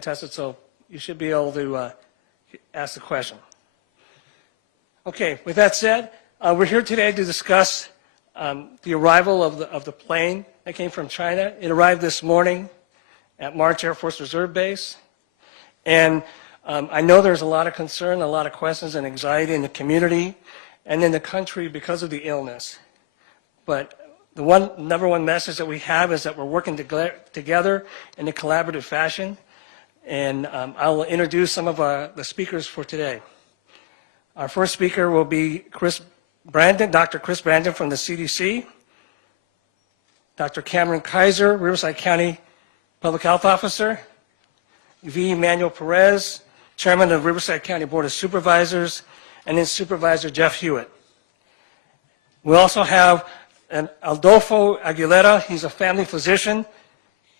tested, so you should be able to ask the question. Okay, with that said, we're here today to discuss the arrival of the plane that came from China. It arrived this morning at March Air Force Reserve Base. And I know there's a lot of concern, a lot of questions and anxiety in the community and in the country because of the illness. But the number one message that we have is that we're working together in a collaborative fashion. And I'll introduce some of the speakers for today. Our first speaker will be Dr. Chris Brandon from the CDC, Dr. Cameron Kaiser, Riverside County Public Health Officer, V. Manuel Perez, Chairman of Riverside County Board of Supervisors, and then Supervisor Jeff Hewitt. We also have Adolfo Aguilera. He's a family physician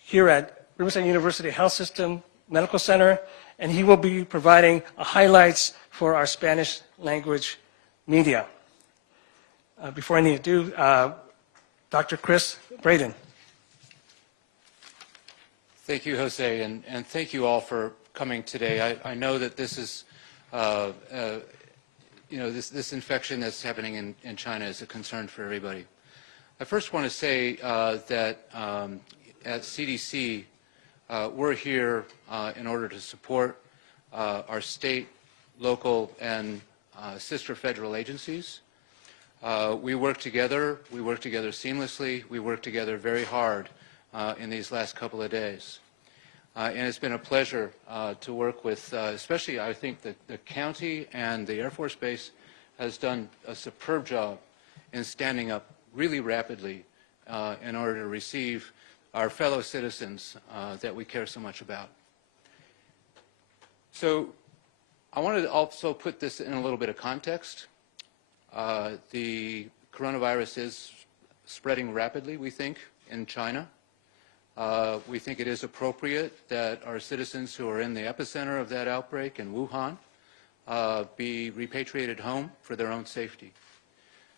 here at Riverside University Health System Medical Center, and he will be providing highlights for our Spanish language media. Before any ado, Dr. Chris Brandon. Thank you, Jose, and thank you all for coming today. I know that this is, this infection that's happening in China is a concern for everybody. I first want to say that at CDC, we're here in order to support our state, local, and sister federal agencies. We work together seamlessly, we work together very hard in these last couple of days. And it's been a pleasure to work with, especially I think the county and the Air Force Base has done a superb job in standing up really rapidly in order to receive our fellow citizens that we care so much about. So I wanted to also put this in a little bit of context. The coronavirus is spreading rapidly, we think, in China. We think it is appropriate that our citizens who are in the epicenter of that outbreak in Wuhan be repatriated home for their own safety.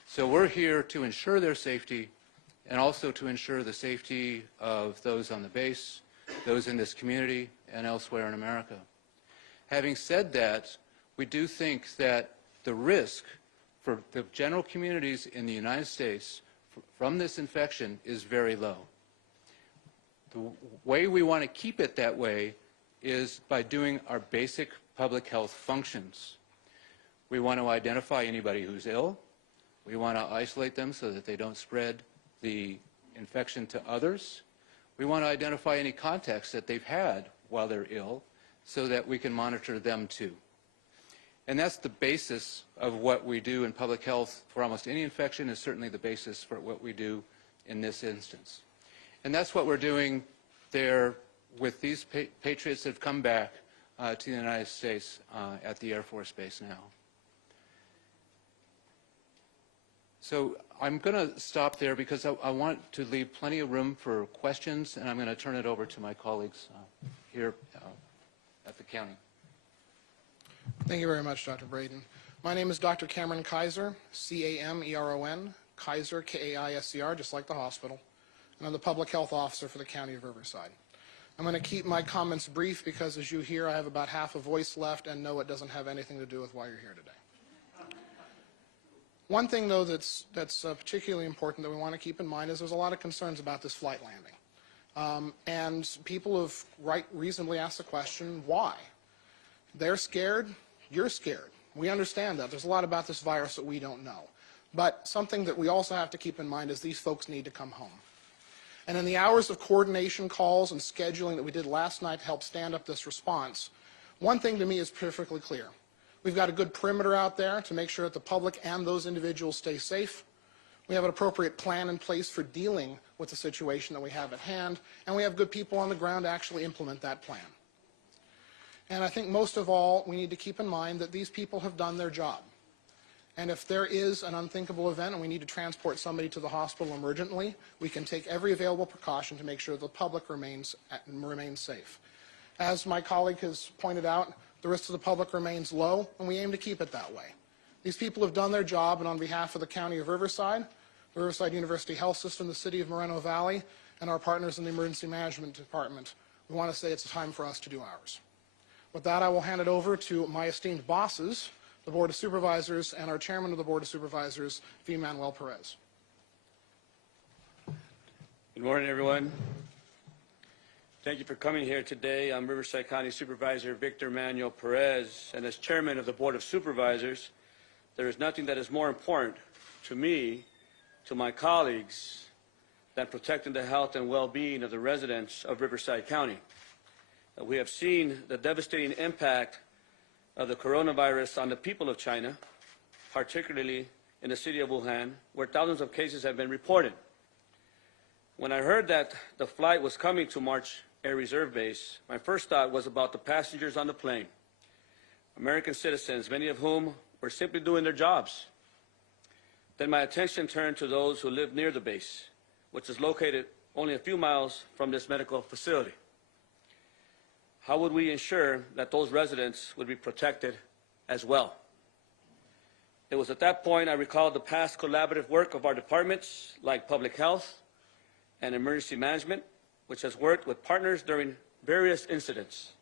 So we're here to ensure their safety and also to ensure the safety of those on the base, those in this community, and elsewhere in America. Having said that, we do think that the risk for the general communities in the United States from this infection is very low. The way we want to keep it that way is by doing our basic public health functions. We want to identify anybody who's ill. We want to isolate them so that they don't spread the infection to others. We want to identify any contacts that they've had while they're ill so that we can monitor them too. And that's the basis of what we do in public health for almost any infection, is certainly the basis for what we do in this instance. And that's what we're doing there with these patriots that have come back to the United States at the Air Force Base now. So I'm going to stop there because I want to leave plenty of room for questions, and I'm going to turn it over to my colleagues here at the county. Thank you very much, Dr. Braden. My name is Dr. Cameron Kaiser, C-A-M-E-R-O-N, Kaiser, K-A-I-S-E-R, just like the hospital. And I'm the Public Health Officer for the County of Riverside. I'm going to keep my comments brief because, as you hear, I have about half a voice left, and no, it doesn't have anything to do with why you're here today. One thing, though, that's particularly important that we want to keep in mind is there's a lot of concerns about this flight landing. And people have reasonably asked the question, why? They're scared, you're scared. We understand that. There's a lot about this virus that we don't know. But something that we also have to keep in mind is these folks need to come home. And in the hours of coordination calls and scheduling that we did last night to help stand up this response, one thing to me is perfectly clear. We've got a good perimeter out there to make sure that the public and those individuals stay safe. We have an appropriate plan in place for dealing with the situation that we have at hand, and we have good people on the ground to actually implement that plan. And I think most of all, we need to keep in mind that these people have done their job. And if there is an unthinkable event and we need to transport somebody to the hospital emergently, we can take every available precaution to make sure the public remains safe. As my colleague has pointed out, the risk to the public remains low, and we aim to keep it that way. These people have done their job, and on behalf of the County of Riverside, the Riverside University Health System, the City of Moreno Valley, and our partners in the Emergency Management Department, we want to say it's time for us to do ours. With that, I will hand it over to my esteemed bosses, the Board of Supervisors, and our Chairman of the Board of Supervisors, V. Manuel Perez. Good morning, everyone. Thank you for coming here today. I'm Riverside County Supervisor Victor Manuel Perez, and as Chairman of the Board of Supervisors, there is nothing that is more important to me, to my colleagues, than protecting the health and well-being of the residents of Riverside County. We have seen the devastating impact of the coronavirus on the people of China, particularly in the city of Wuhan, where thousands of cases have been reported. When I heard that the flight was coming to March Air Reserve Base, my first thought was about the passengers on the plane, American citizens, many of whom were simply doing their jobs. Then my attention turned to those who live near the base, which is located only a few miles from this medical facility. How would we ensure that those residents would be protected as well? It was at that point I recalled the past collaborative work of our departments like public health and emergency management, which has worked with partners during various incidents.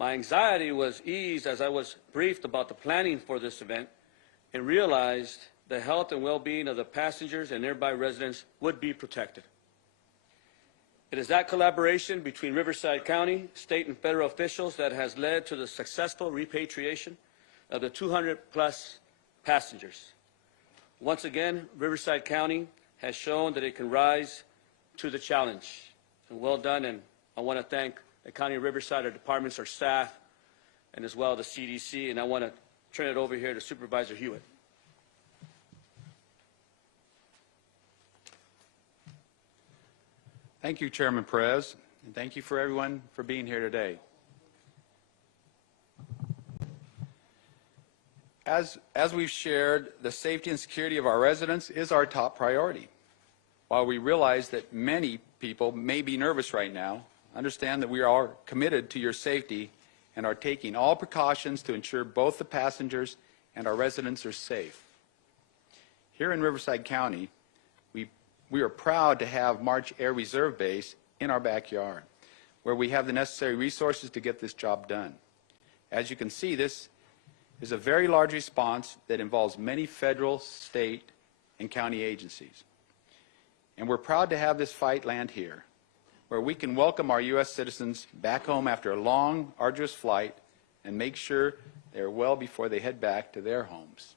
My anxiety was eased as I was briefed about the planning for this event and realized the health and well-being of the passengers and nearby residents would be protected. It is that collaboration between Riverside County, state and federal officials that has led to the successful repatriation of the 200-plus passengers. Once again, Riverside County has shown that it can rise to the challenge. And well done, and I want to thank the County of Riverside, our departments, our staff, and as well the CDC, and I want to turn it over here to Supervisor Hewitt. Thank you, Chairman Perez, and thank you for everyone for being here today. As we've shared, the safety and security of our residents is our top priority. While we realize that many people may be nervous right now, understand that we are committed to your safety and are taking all precautions to ensure both the passengers and our residents are safe. Here in Riverside County, we are proud to have March Air Reserve Base in our backyard, where we have the necessary resources to get this job done. As you can see, this is a very large response that involves many federal, state, and county agencies. And we're proud to have this fight land here, where we can welcome our U.S. citizens back home after a long, arduous flight and make sure they're well before they head back to their homes.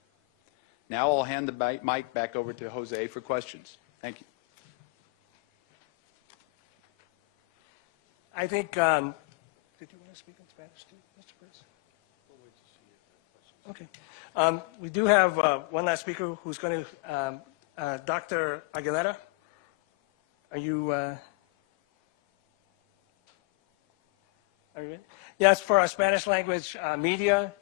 Now I'll hand the mic back over to Jose for questions. Thank you. I think, did you want to speak in Spanish too, Mr. Perez? We'll wait to see if that question. Okay. We do have one last speaker who's going to, Dr. Aguilera. Are you ready? Yes, for our Spanish language media,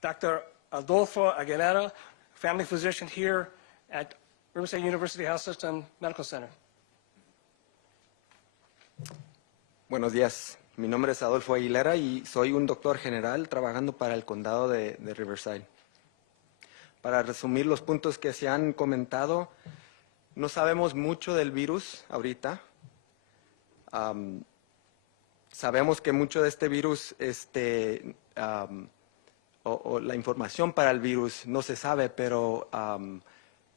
Dr. Adolfo Aguilera, family physician here at Riverside University Health System Medical Center. Buenos días, mi nombre es Adolfo Aguilera y soy un doctor general trabajando para el condado de Riverside. Para resumir los puntos que se han comentado, no sabemos mucho del virus ahorita. Sabemos que mucho de este virus, o la información para el virus no se sabe, pero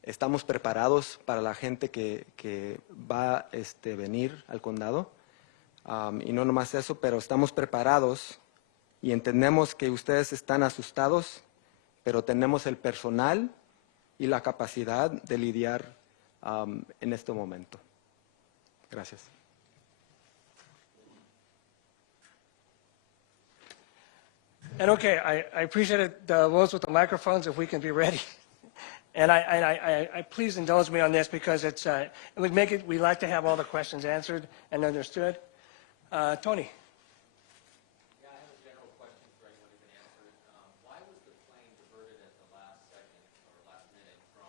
estamos preparados para la gente que va a venir al condado. Y no nomás eso, pero estamos preparados y entendemos que ustedes están asustados, pero tenemos el personal y la capacidad de lidiar en este momento. Gracias. And okay, I appreciate it, those with the microphones, if we can be ready. And I please indulge me on this because it's, it would make it, we like to have all the questions answered and understood. Tony. Yeah, I have a general question for anyone who can answer it. Why was the plane diverted at the last second or last minute from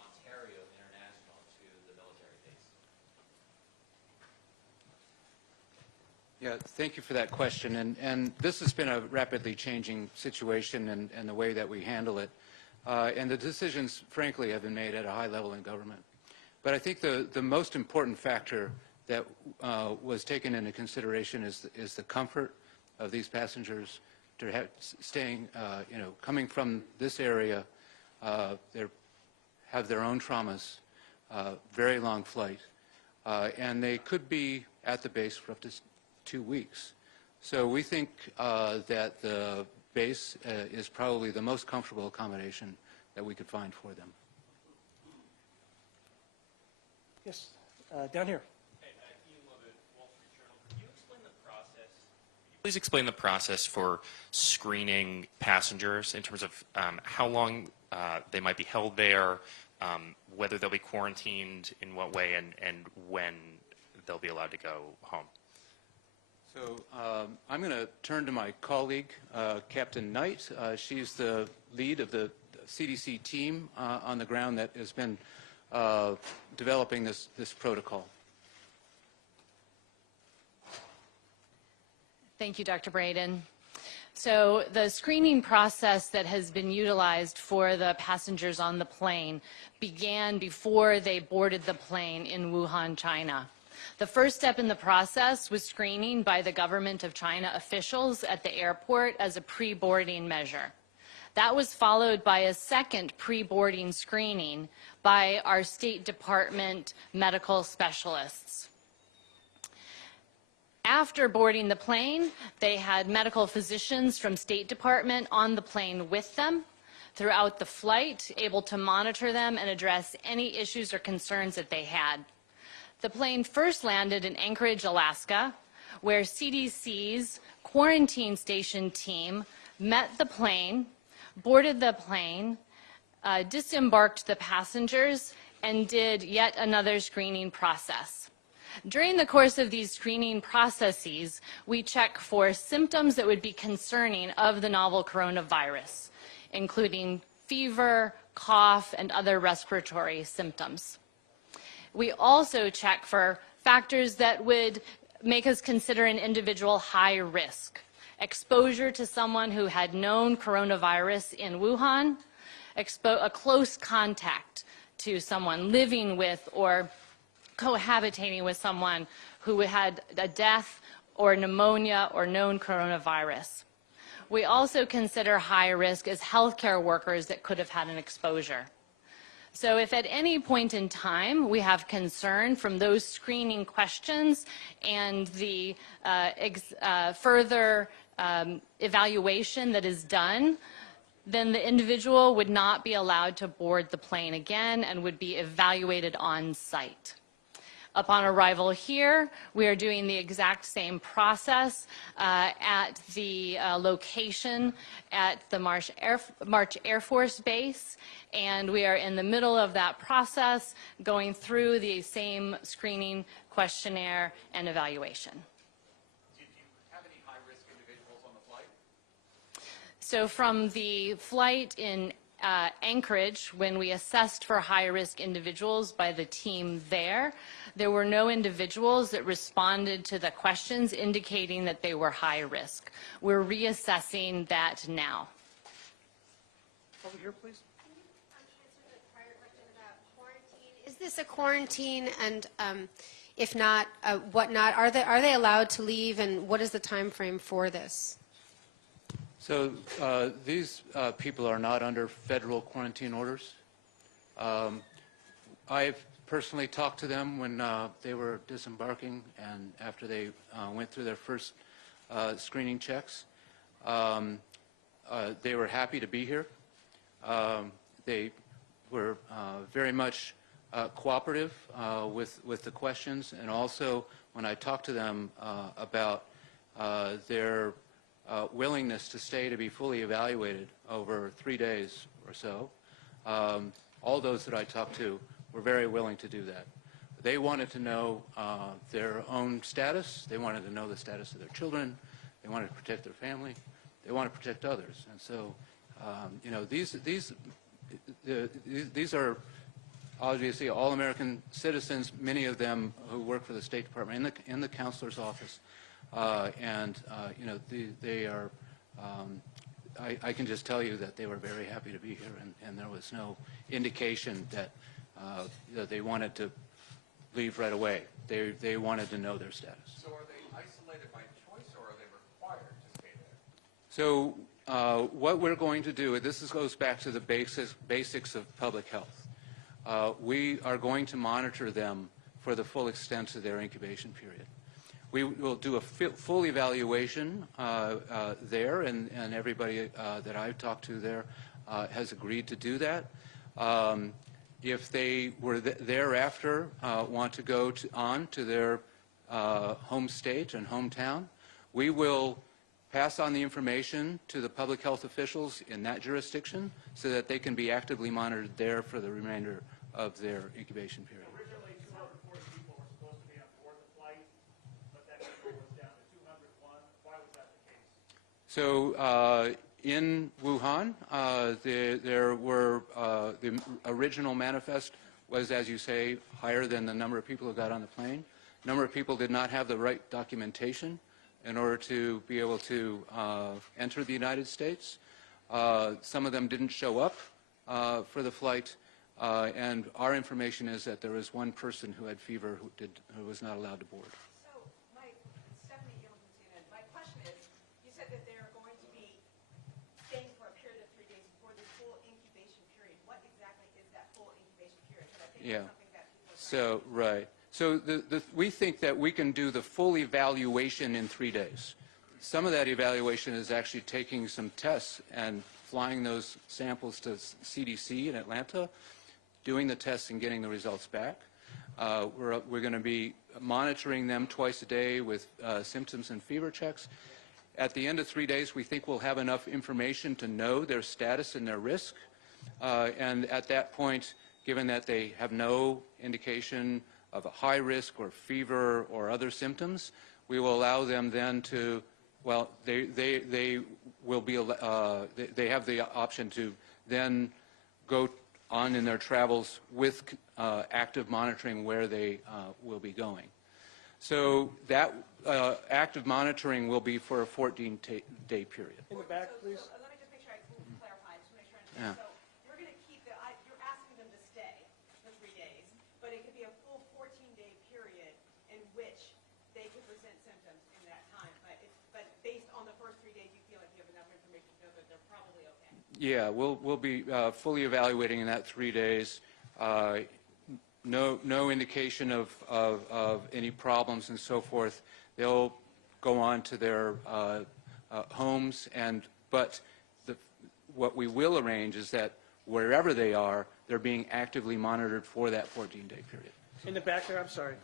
Ontario International to the military base? Yeah, thank you for that question. And this has been a rapidly changing situation and the way that we handle it. And the decisions, frankly, have been made at a high level in government. But I think the most important factor that was taken into consideration is the comfort of these passengers to staying, coming from this area. They have their own traumas, very long flight, and they could be at the base for up to 2 weeks. So we think that the base is probably the most comfortable accommodation that we could find for them. Yes, down here. Please explain the process for screening passengers in terms of how long they might be held there, whether they'll be quarantined, in what way, and when they'll be allowed to go home. So I'm going to turn to my colleague, Captain Knight. She's the lead of the CDC team on the ground that has been developing this protocol. Thank you, Dr. Braden. So the screening process that has been utilized for the passengers on the plane began before they boarded the plane in Wuhan, China. The first step in the process was screening by the government of China officials at the airport as a pre-boarding measure. That was followed by a second pre-boarding screening by our State Department medical specialists. After boarding the plane, they had medical physicians from State Department on the plane with them throughout the flight, able to monitor them and address any issues or concerns that they had. The plane first landed in Anchorage, Alaska, where CDC's quarantine station team met the plane, boarded the plane, disembarked the passengers, and did yet another screening process. During the course of these screening processes, we check for symptoms that would be concerning of the novel coronavirus, including fever, cough, and other respiratory symptoms. We also check for factors that would make us consider an individual high risk. Exposure to someone who had known coronavirus in Wuhan, a close contact to someone living with or cohabitating with someone who had a death or pneumonia or known coronavirus. We also consider high risk as healthcare workers that could have had an exposure. So if at any point in time we have concern from those screening questions and the further evaluation that is done, then the individual would not be allowed to board the plane again and would be evaluated on site. Upon arrival here, we are doing the exact same process at the location at the March Air Force Base, and we are in the middle of that process going through the same screening questionnaire and evaluation. Did you have any high-risk individuals on the flight? So from the flight in Anchorage, when we assessed for high-risk individuals by the team there were no individuals that responded to the questions indicating that they were high risk. We're reassessing that now. Over here, please. Can you answer the prior question about quarantine? Is this a quarantine, and if not, what not? Are they allowed to leave, and what is the time frame for this? So these people are not under federal quarantine orders. I've personally talked to them when they were disembarking and after they went through their first screening checks. They were happy to be here. They were very much cooperative with the questions, and also when I talked to them about their willingness to stay to be fully evaluated over 3 days or so, all those that I talked to were very willing to do that. They wanted to know their own status. They wanted to know the status of their children. They wanted to protect their family. They wanted to protect others. And so, these are obviously all American citizens, many of them who work for the State Department in the counselor's office. They are, I can just tell you that they were very happy to be here, and there was no indication that they wanted to leave right away. They wanted to know their status. So are they isolated by choice, or are they required to stay there? So what we're going to do, this goes back to the basics of public health. We are going to monitor them for the full extent of their incubation period. We will do a full evaluation there, and everybody that I've talked to there has agreed to do that. If they were thereafter want to go on to their home state and hometown, we will pass on the information to the public health officials in that jurisdiction so that they can be actively monitored there for the remainder of their incubation period. Originally, 240 people were supposed to be on board the flight, but that number was down to 201. Why was that the case? So in Wuhan, there were the original manifest was, as you say, higher than the number of people who got on the plane. Number of people did not have the right documentation in order to be able to enter the United States. Some of them didn't show up for the flight, and our information is that there was one person who had fever who was not allowed to board. So, Stephanie Gilman, my question is, you said that they're going to be staying for a period of 3 days before the full incubation period. What exactly is that full incubation period? Because I think Yeah. that's something that people are So, right. So we think that we can do the full evaluation in 3 days. Some of that evaluation is actually taking some tests and flying those samples to CDC in Atlanta, doing the tests and getting the results back. We're going to be monitoring them twice a day with symptoms and fever checks. At the end of 3 days, we think we'll have enough information to know their status and their risk. And at that point, given that they have no indication of a high risk or fever or other symptoms, we will allow them then to, well, they will be, they have the option to then go on in their travels with active monitoring where they will be going. So that active monitoring will be for a 14-day period. In the back, please. So, let me just make sure I clarify, just to make sure I understand. Yeah. So you're going to keep you're asking them to stay for 3 days, but it could be a full 14-day period in which they could present symptoms in that time. But based on the first 3 days, you feel like you have enough information to know that they're probably okay. Yeah, we'll be fully evaluating in that 3 days. No indication of any problems and so forth. They'll go on to their homes, but what we will arrange is that wherever they are, they're being actively monitored for that 14-day period. In the back there, I'm sorry.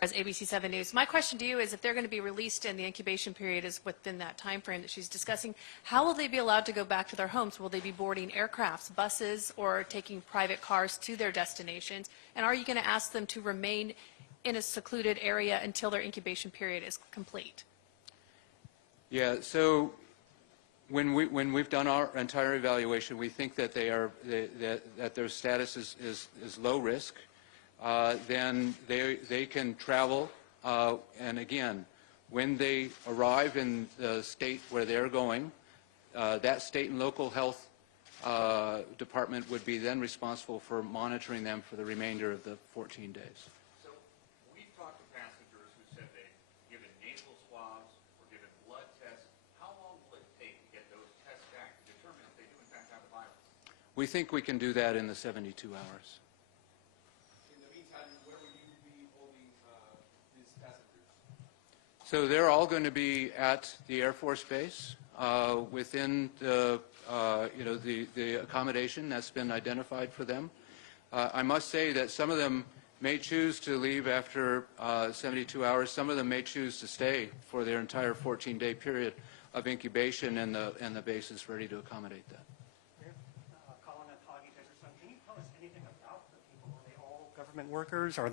As ABC 7 News. My question to you is, if they're going to be released and the incubation period is within that time frame that she's discussing, how will they be allowed to go back to their homes? Will they be boarding aircrafts, buses, or taking private cars to their destinations? And are you going to ask them to remain in a secluded area until their incubation period is complete? Yeah, so when we've done our entire evaluation, we think that that their status is low risk. Then they can travel, and again, when they arrive in the state where they're going, that state and local health department would be then responsible for monitoring them for the remainder of the 14 days. So we've talked to passengers who said they've given nasal swabs or given blood tests. How long will it take to get those tests back to determine if they do in fact have the virus? We think we can do that in the 72 hours. So they're all going to be at the Air Force Base within the accommodation that's been identified for them. I must say that some of them may choose to leave after 72 hours. Some of them may choose to stay for their entire 14-day period of incubation, and the base is ready to accommodate that. Colin and Hoggy Dickerson, can you tell us anything about the people? Are they all government workers? Are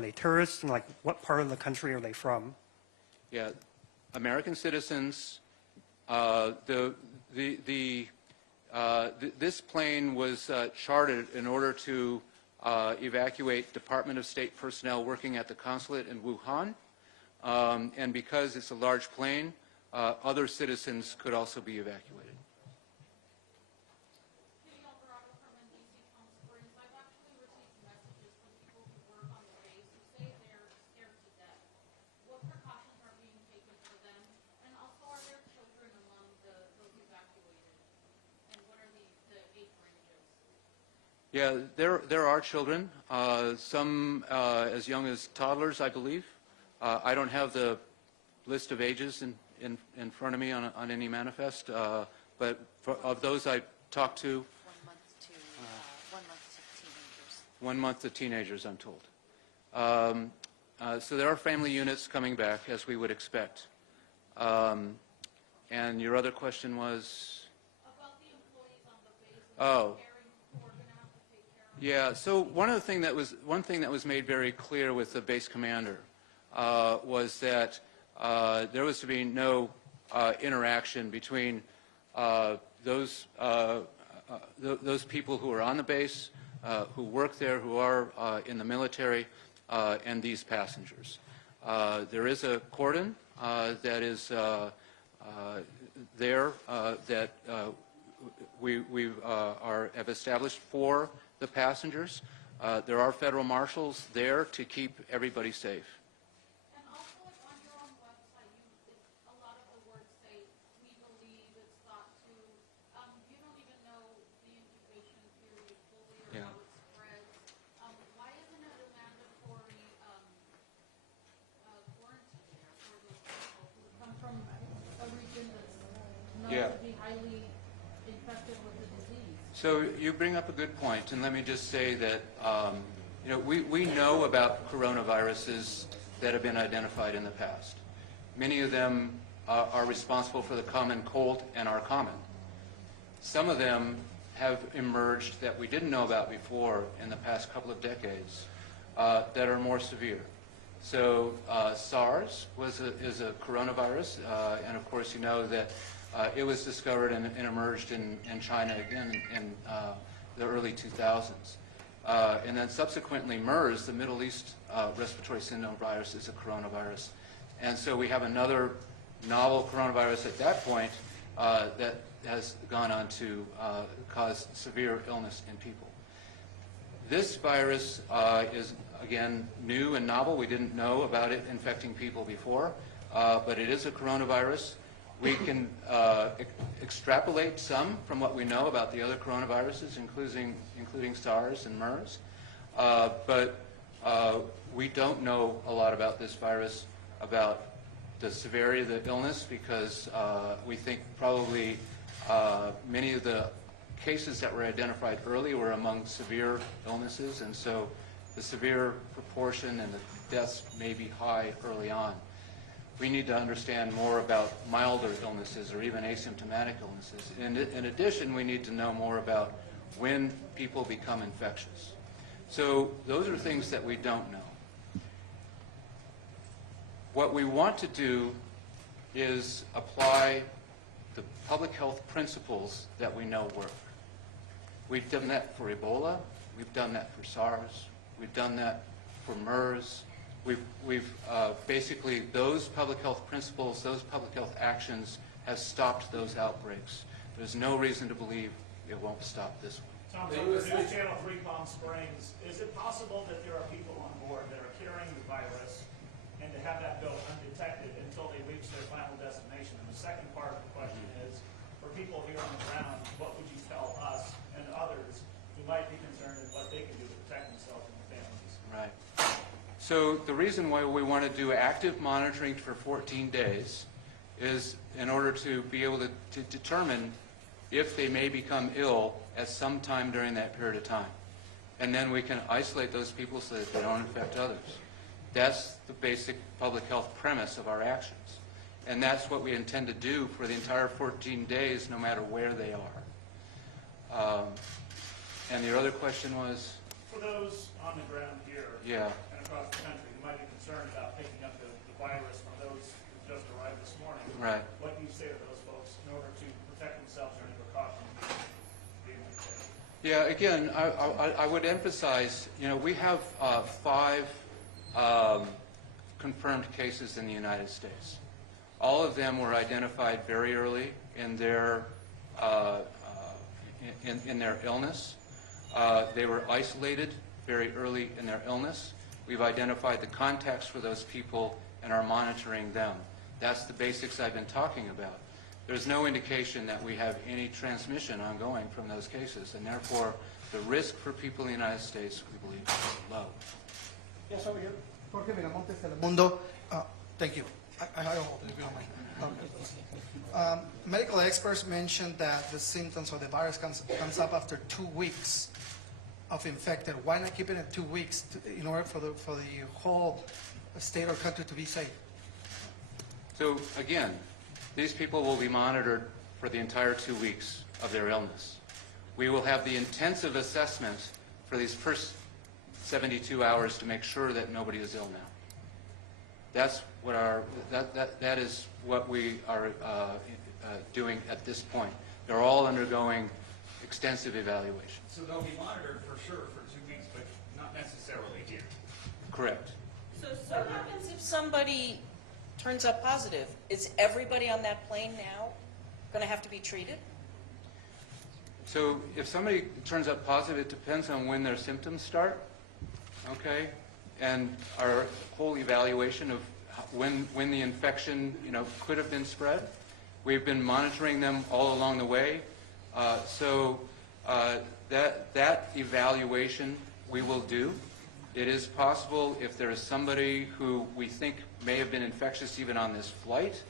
they tourists? And like, what part of the country are they from? Yeah, American citizens. This plane was chartered in order to evacuate Department of State personnel working at the consulate in Wuhan, and because it's a large plane, other citizens could also be evacuated. Yeah, there are children, some as young as toddlers, I believe. I don't have the list of ages in front of me on any manifest, but of those I talked to, 1 month to teenagers, I'm told. So there are family units coming back, as we would expect. And your other question was? About the employees on the base. Oh. Who are going to have to take care of. Yeah. So one thing that was made very clear with the base commander was that there was to be no interaction between those people who are on the base, who work there, who are in the military, and these passengers. There is a cordon that is there that we have established for the passengers. There are federal marshals there to keep everybody safe. And also on your own website, a lot of the words say, we believe, it's thought to. You don't even know the incubation period fully or Yeah. how it spreads. Why isn't it a mandatory quarantine there for those people who come from a region that's known Yeah. to be highly infected with the disease? So you bring up a good point, and let me just say that we know about coronaviruses that have been identified in the past. Many of them are responsible for the common cold and are common. Some of them have emerged that we didn't know about before in the past couple of decades that are more severe. So SARS is a coronavirus, and of course you know that it was discovered and emerged in China again in the early 2000s. And then subsequently MERS, the Middle East respiratory syndrome virus, is a coronavirus. And so we have another novel coronavirus at that point that has gone on to cause severe illness in people. This virus is, again, new and novel. We didn't know about it infecting people before, but it is a coronavirus. We can extrapolate some from what we know about the other coronaviruses, including SARS and MERS, but we don't know a lot about this virus, about the severity of the illness, because we think probably many of the cases that were identified early were among severe illnesses, and so the severe proportion and the deaths may be high early on. We need to understand more about milder illnesses or even asymptomatic illnesses. In addition, we need to know more about when people become infectious. So those are things that we don't know. What we want to do is apply the public health principles that we know work. We've done that for Ebola. We've done that for SARS. We've done that for MERS. We've basically, those public health principles, those public health actions have stopped those outbreaks. There's no reason to believe it won't stop this one. Tom, from News Channel 3 Palm Springs, is it possible that there are people on board that are carrying the virus and to have that go undetected until they reach their final destination? And the second part of the question is, for people here on the ground, what would you tell us and others who might be concerned with what they can do to protect themselves and their families? Right. So the reason why we want to do active monitoring for 14 days is in order to be able to determine if they may become ill at some time during that period of time. And then we can isolate those people so that they don't infect others. That's the basic public health premise of our actions. And that's what we intend to do for the entire 14 days, no matter where they are. And your other question was? For those on the ground here Yeah. and across the country who might be concerned about picking up the virus from those who just arrived this morning, Right. what do you say to those folks in order to protect themselves or any precautions being taken? Yeah, again, I would emphasize, we have 5 confirmed cases in the United States. All of them were identified very early in their illness. They were isolated very early in their illness. We've identified the contacts for those people and are monitoring them. That's the basics I've been talking about. There's no indication that we have any transmission ongoing from those cases, and therefore The risk for people in the United States, we believe, is low. Yes, over here. Jorge Miramontes, Telemundo. Thank you. I hold it if you don't mind. Medical experts mentioned that the symptoms of the virus comes up after 2 weeks of infected. Why not keep it at 2 weeks in order for the whole state or country to be safe? So again, these people will be monitored for the entire 2 weeks of their illness. We will have the intensive assessment for these first 72 hours to make sure that nobody is ill now. That's what that is what we are doing at this point. They're all undergoing extensive evaluation. So they'll be monitored for sure for 2 weeks, but not necessarily here. Correct. So what happens if somebody turns up positive? Is everybody on that plane now going to have to be treated? So if somebody turns up positive, it depends on when their symptoms start, okay? And our whole evaluation of when the infection, could have been spread. We've been monitoring them all along the way. That evaluation we will do. It is possible if there is somebody who we think may have been infectious even on this flight,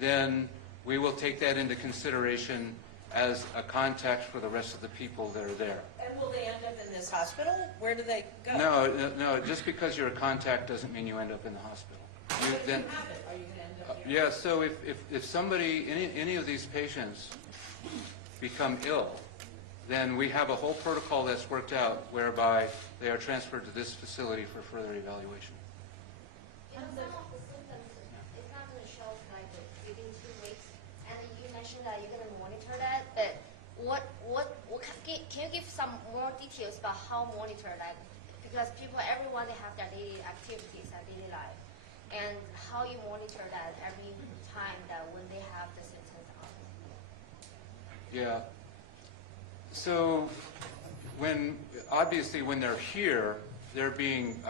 then we will take that into consideration as a contact for the rest of the people that are there. And will they end up in this hospital? Where do they go? No, just because you're a contact doesn't mean you end up in the hospital. What if you have it? Are you going to end up here? Yeah, so if somebody, any of these patients become ill, then we have a whole protocol that's worked out whereby they are transferred to this facility for further evaluation. Some of the symptoms, it's not going to show like within 2 weeks, and you mentioned that you're going to monitor that, but can you give some more details about how monitor that? Because everyone, they have their daily activities and daily life, and how you monitor that every time that when they have the symptoms on. Yeah. So obviously when they're here, they're being,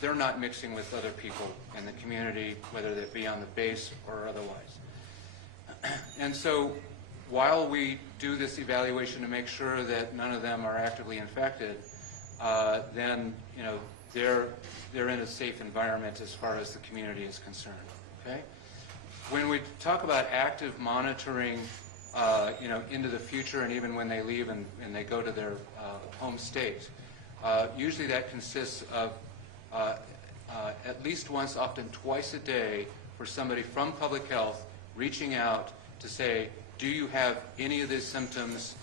they're not mixing with other people in the community, whether they be on the base or otherwise. And so while we do this evaluation to make sure that none of them are actively infected, then, they're in a safe environment as far as the community is concerned, okay? When we talk about active monitoring, into the future and even when they leave and they go to their home state, usually that consists of at least once, often twice a day, for somebody from public health reaching out to say, do you have any of these symptoms?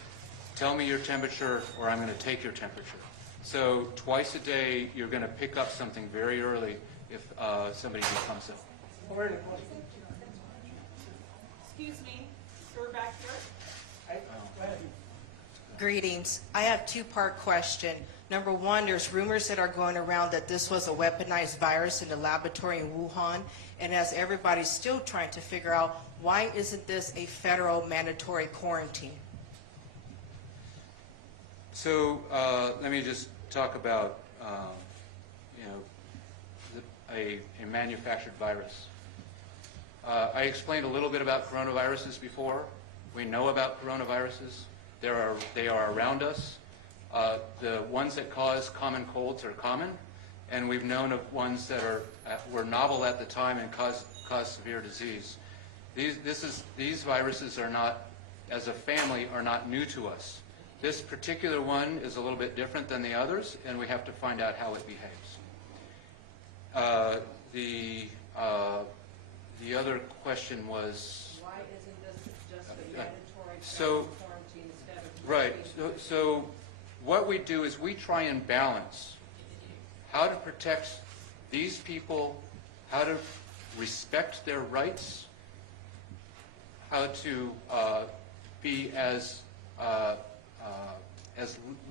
Tell me your temperature or I'm going to take your temperature. So twice a day, you're going to pick up something very early if somebody becomes ill. Excuse me, we're back here. Greetings. I have a two-part question. Number one, there's rumors that are going around that this was a weaponized virus in the laboratory in Wuhan, and as everybody's still trying to figure out, why isn't this a federal mandatory quarantine? So let me just talk about a manufactured virus. I explained a little bit about coronaviruses before. We know about coronaviruses. They are around us. The ones that cause common colds are common, and we've known of ones that were novel at the time and cause severe disease. These viruses are not, as a family, are not new to us. This particular one is a little bit different than the others, and we have to find out how it behaves. The other question was... Why isn't this just a mandatory quarantine instead of... Right. So what we do is we try and balance how to protect these people, how to respect their rights, how to be as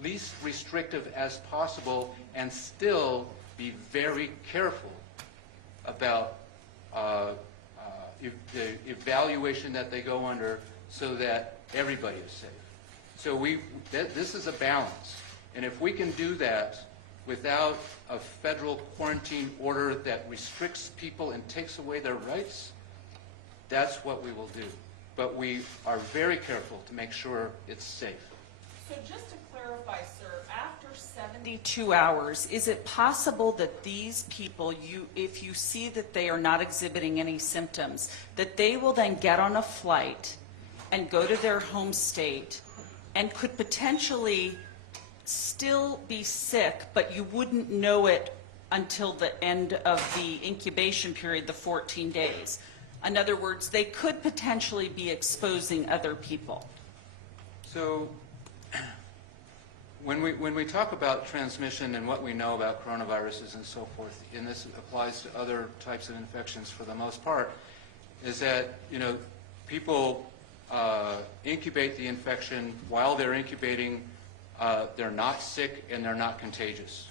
least restrictive as possible and still be very careful about the evaluation that they go under so that everybody is safe. So this is a balance. And if we can do that without a federal quarantine order that restricts people and takes away their rights, that's what we will do. But we are very careful to make sure it's safe. So just to clarify, sir, after 72 hours, is it possible that these people, if you see that they are not exhibiting any symptoms, that they will then get on a flight and go to their home state and could potentially still be sick, but you wouldn't know it until the end of the incubation period, the 14 days? In other words, they could potentially be exposing other people. So when we talk about transmission and what we know about coronaviruses and so forth, and this applies to other types of infections for the most part, is that, you know, people incubate the infection. While they're incubating, they're not sick and they're not contagious.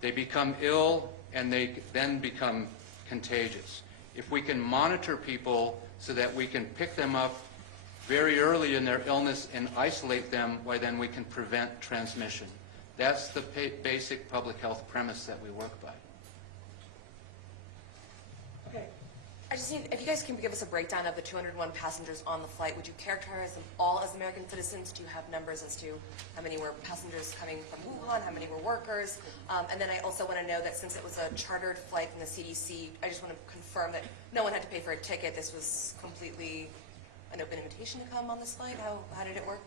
They become ill and they then become contagious. If we can monitor people so that we can pick them up very early in their illness and isolate them, why then we can prevent transmission. That's the basic public health premise that we work by. Okay. I just need, if you guys can give us a breakdown of the 201 passengers on the flight, would you characterize them all as American citizens? Do you have numbers as to how many were passengers coming from Wuhan, how many were workers? And then I also want to know that since it was a chartered flight from the CDC, I just want to confirm that no one had to pay for a ticket. This was completely an open invitation to come on this flight? How did it work?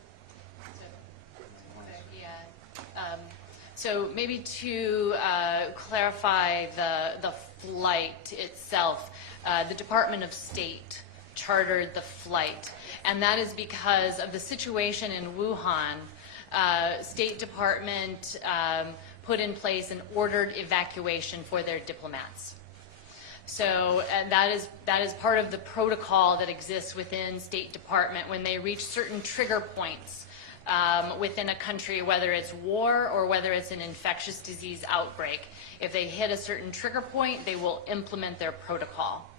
So maybe to clarify the flight itself, the Department of State chartered the flight, and that is because of the situation in Wuhan. State Department put in place an ordered evacuation for their diplomats. So that is part of the protocol that exists within State Department when they reach certain trigger points within a country, whether it's war or whether it's an infectious disease outbreak. If they hit a certain trigger point, they will implement their protocol.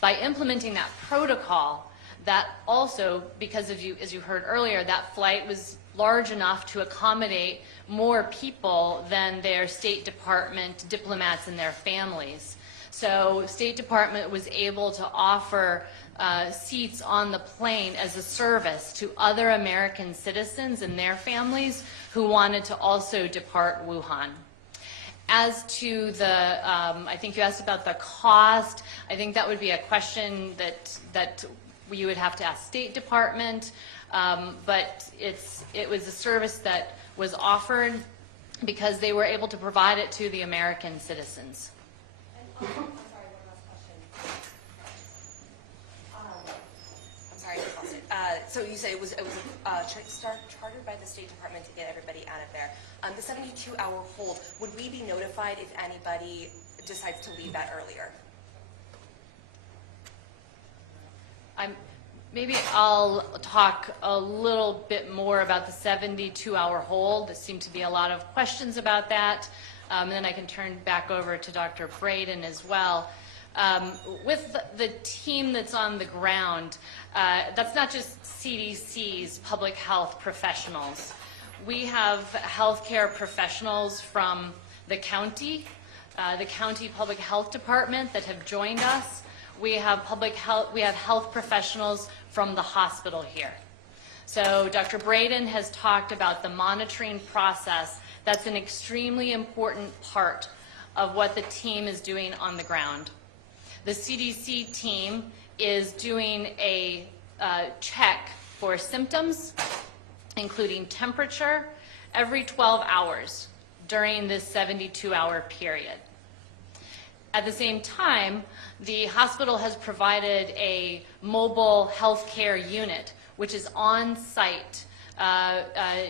By implementing that protocol, that also, because as you heard earlier, that flight was large enough to accommodate more people than their State Department diplomats and their families. So State Department was able to offer seats on the plane as a service to other American citizens and their families who wanted to also depart Wuhan. As to the, I think you asked about the cost. I think that would be a question that you would have to ask State Department, but it was a service that was offered because they were able to provide it to the American citizens. I'm sorry, one last question. I'm sorry, I lost it. So you said it was chartered by the State Department to get everybody out of there. The 72-hour hold, would we be notified if anybody decides to leave that earlier? Maybe I'll talk a little bit more about the 72-hour hold. There seem to be a lot of questions about that. And then I can turn back over to Dr. Braden as well. With the team that's on the ground, that's not just CDC's public health professionals. We have healthcare professionals from the county public health department that have joined us. We have health professionals from the hospital here. So Dr. Braden has talked about the monitoring process. That's an extremely important part of what the team is doing on the ground. The CDC team is doing a check for symptoms, including temperature, every 12 hours during this 72-hour period. At the same time, the hospital has provided a mobile healthcare unit, which is on site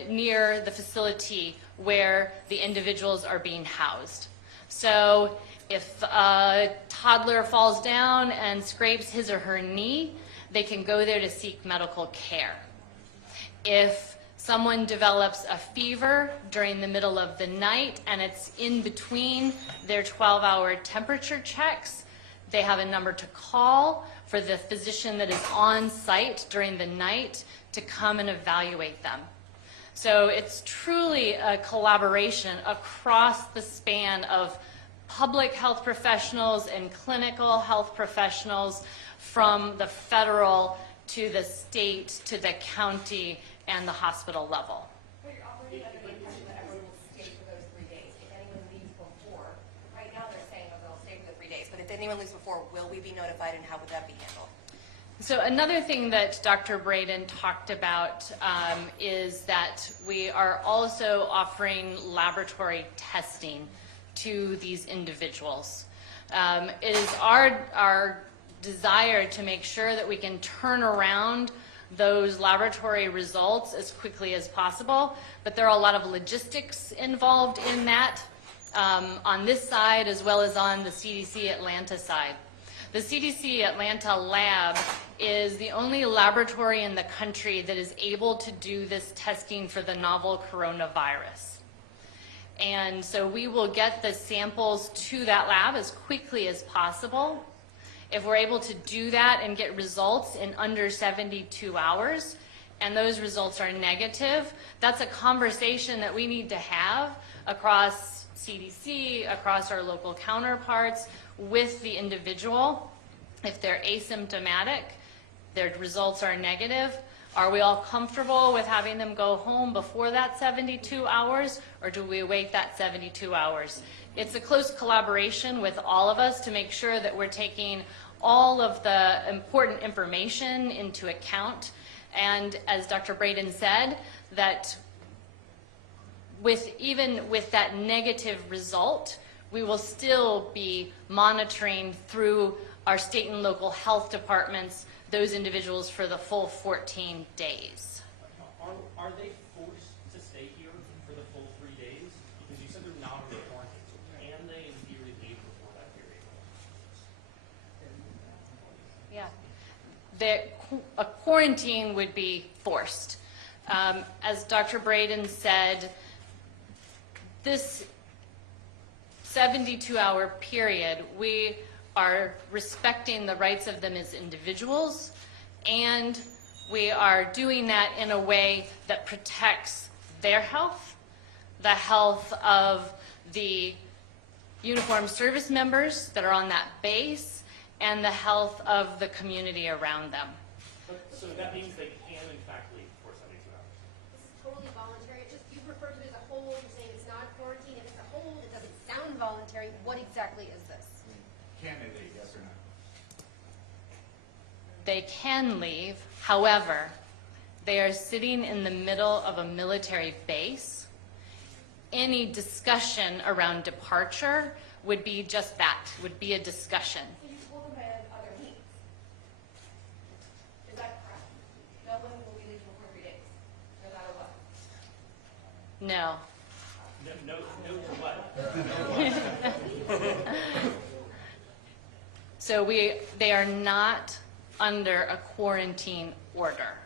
near the facility where the individuals are being housed. So if a toddler falls down and scrapes his or her knee, they can go there to seek medical care. If someone develops a fever during the middle of the night and it's in between their 12-hour temperature checks, they have a number to call for the physician that is on site during the night to come and evaluate them. So it's truly a collaboration across the span of public health professionals and clinical health professionals from the federal to the state to the county and the hospital level. anyone leaves before, will we be notified and how would that be handled? So another thing that Dr. Braden talked about is that we are also offering laboratory testing to these individuals. It is our desire to make sure that we can turn around those laboratory results as quickly as possible, but there are a lot of logistics involved in that on this side as well as on the CDC Atlanta side. The CDC Atlanta lab is the only laboratory in the country that is able to do this testing for the novel coronavirus. And so we will get the samples to that lab as quickly as possible. If we're able to do that and get results in under 72 hours, and those results are negative, that's a conversation that we need to have across CDC, across our local counterparts, with the individual. If they're asymptomatic, their results are negative, are we all comfortable with having them go home before that 72 hours, or do we wait that 72 hours? It's a close collaboration with all of us to make sure that we're taking all of the important information into account. And as Dr. Braden said, that even with that negative result, we will still be monitoring through our state and local health departments those individuals for the full 14 days. Are they forced to stay here for the full 3 days? Because you said they're not in quarantine, so can they in theory leave before that period? Yeah. A quarantine would be forced. As Dr. Braden said, this 72-hour period, we are respecting the rights of them as individuals, and we are doing that in a way that protects their health, the health of the uniformed service members that are on that base, and the health of the community around them. So that means they can in fact leave for 72 hours? This is totally voluntary. It's just, you referred to it as a hold, you're saying it's not quarantine. If it's a hold, it doesn't sound voluntary. What exactly is this? Can they leave, yes or no? They can leave, however, they are sitting in the middle of a military base. Any discussion around departure would be just that, would be a discussion. So you told them at other meetings. Is that correct? No one will be leaving for 3 days, no matter what. No. No to what? So they are not under a quarantine order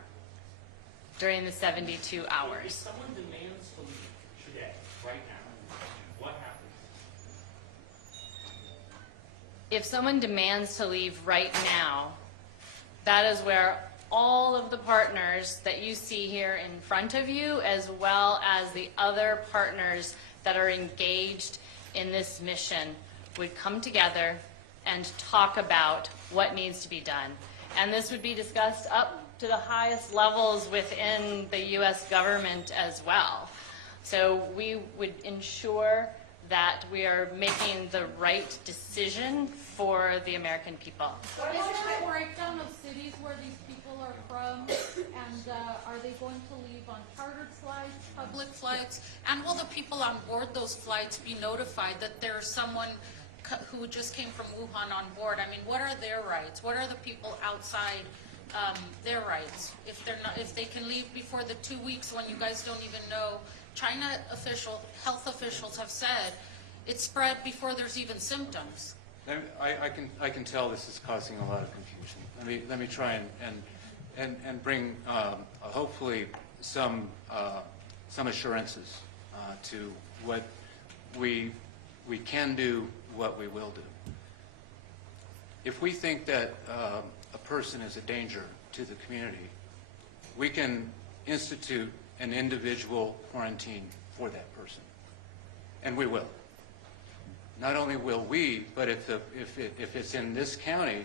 during the 72 hours. If someone demands to leave today, right now, what happens? If someone demands to leave right now, that is where all of the partners that you see here in front of you, as well as the other partners that are engaged in this mission, would come together and talk about what needs to be done. And this would be discussed up to the highest levels within the U.S. government as well. So we would ensure that we are making the right decision for the American people. Is there a breakdown of cities where these people are from? And are they going to leave on chartered flights, public flights? And will the people on board those flights be notified that there's someone who just came from Wuhan on board? I mean, what are their rights? What are the people outside their rights? If they can leave before the 2 weeks when you guys don't even know, China health officials have said it's spread before there's even symptoms. I can tell this is causing a lot of confusion. Let me try and bring hopefully some assurances to what we can do, what we will do. If we think that a person is a danger to the community, we can institute an individual quarantine for that person, and we will. Not only will we, but if it's in this county,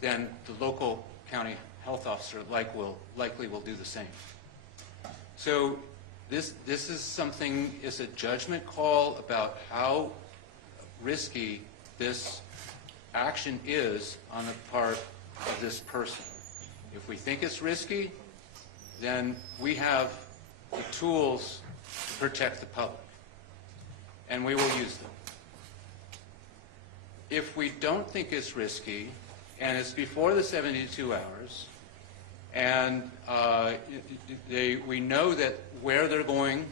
then the local county health officer likely will do the same. So this is something, is a judgment call about how risky this action is on the part of this person. If we think it's risky, then we have the tools to protect the public, and we will use them. If we don't think it's risky, and it's before the 72 hours, and we know that where they're going,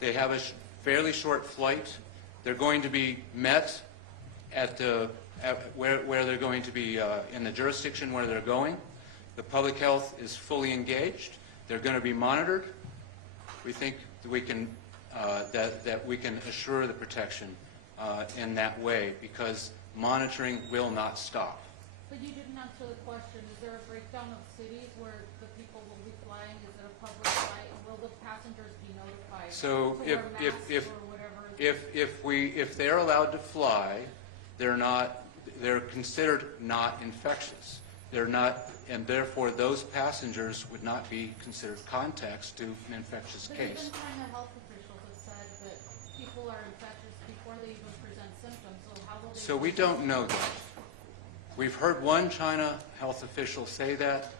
they have a fairly short flight, they're going to be met at where they're going to be in the jurisdiction where they're going. The public health is fully engaged. They're going to be monitored. We think that we can that we can assure the protection in that way, because monitoring will not stop. But you didn't answer the question. Is there a breakdown of cities where the people will be flying? Is it a public flight? And will the passengers be notified? So to wear masks or whatever? if they're allowed to fly, they're considered not infectious. They're not, and therefore those passengers would not be considered contacts to an infectious But case. even China health officials have said that people are infectious before they even present symptoms. So how will they? So we don't know that. We've heard one China health official say that,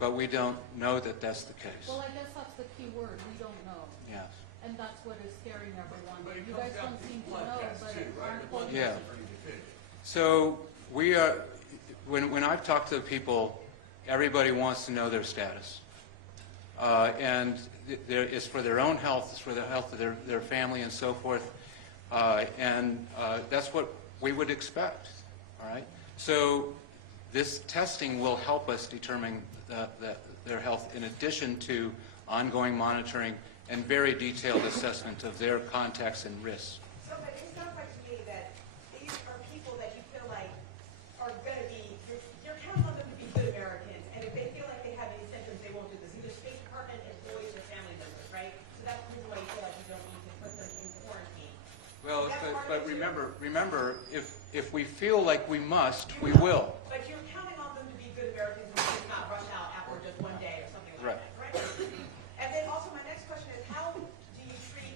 but we don't know that that's the case. Well, I guess that's the key word. We don't know. Yes. And that's what is scaring everyone. But it You comes guys down don't to seem to blood know, tests but too, right? aren't Blood they? Yeah. tests are pretty definitive. So we are, when I've talked to people, everybody wants to know their status. And it's for their own health, it's for the health of their family and so forth. And that's what we would expect, all right? So this testing will help us determine their health, in addition to ongoing monitoring and very detailed assessment of their contacts and risks. So, but it sounds like to me that these are people that you feel like are going to be, you're counting on them to be good Americans, and if they feel like they have any symptoms, they won't do this. Either State Department employees or family members, right? So that's the reason why you feel like you don't need to put them in quarantine. Well, That's part but of it, too. remember, if we feel like we must, we will. But you're counting on them to be good Americans and just not rush out after just one day or something like Right. that, right? And then also my next question is, how do you treat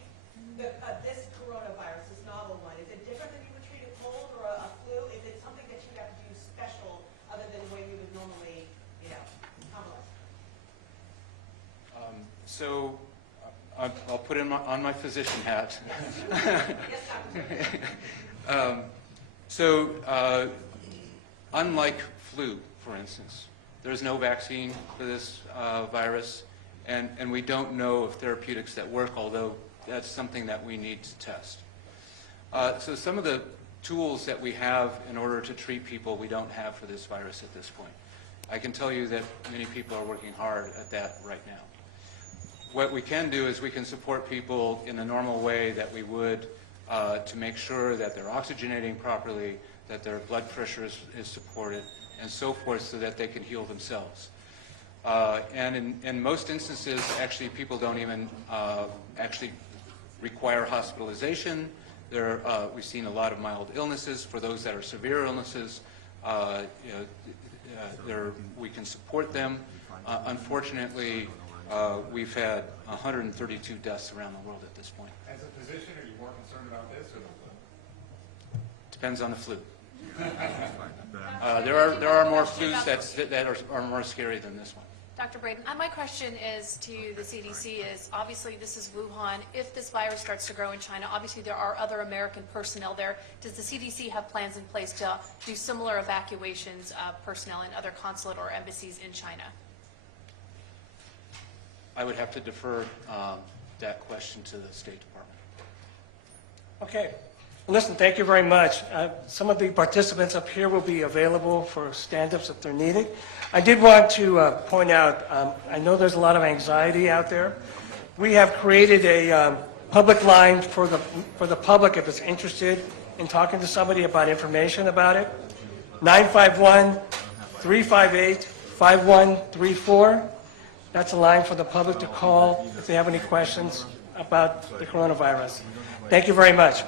this coronavirus, this novel one? Is it different than you would treat a cold or a flu? Is it something that you have to do special other than the way you would normally, handle it? So I'll put on my physician hat. Yes, Dr. So unlike flu, for instance, there's no vaccine for this virus, and we don't know of therapeutics that work, although that's something that we need to test. So some of the tools that we have in order to treat people we don't have for this virus at this point. I can tell you that many people are working hard at that right now. What we can do is we can support people in the normal way that we would to make sure that they're oxygenating properly, that their blood pressure is supported, and so forth, so that they can heal themselves. And in most instances, actually, people don't even actually require hospitalization. We've seen a lot of mild illnesses. For those that are severe illnesses, we can support them. Unfortunately, we've had 132 deaths around the world at this point. As a physician, are you more concerned about this or the flu? Depends on the flu. There are more flus that are more scary than this one. Dr. Braden, my question is to the CDC is, obviously this is Wuhan. If this virus starts to grow in China, obviously there are other American personnel there. Does the CDC have plans in place to do similar evacuations of personnel in other consulate or embassies in China? I would have to defer that question to the State Department. Okay. Listen, thank you very much. Some of the participants up here will be available for stand-ups if they're needed. I did want to point out, I know there's a lot of anxiety out there. We have created a public line for the public if it's interested in talking to somebody about information about it. 951-358-5134. That's a line for the public to call if they have any questions about the coronavirus. Thank you very much.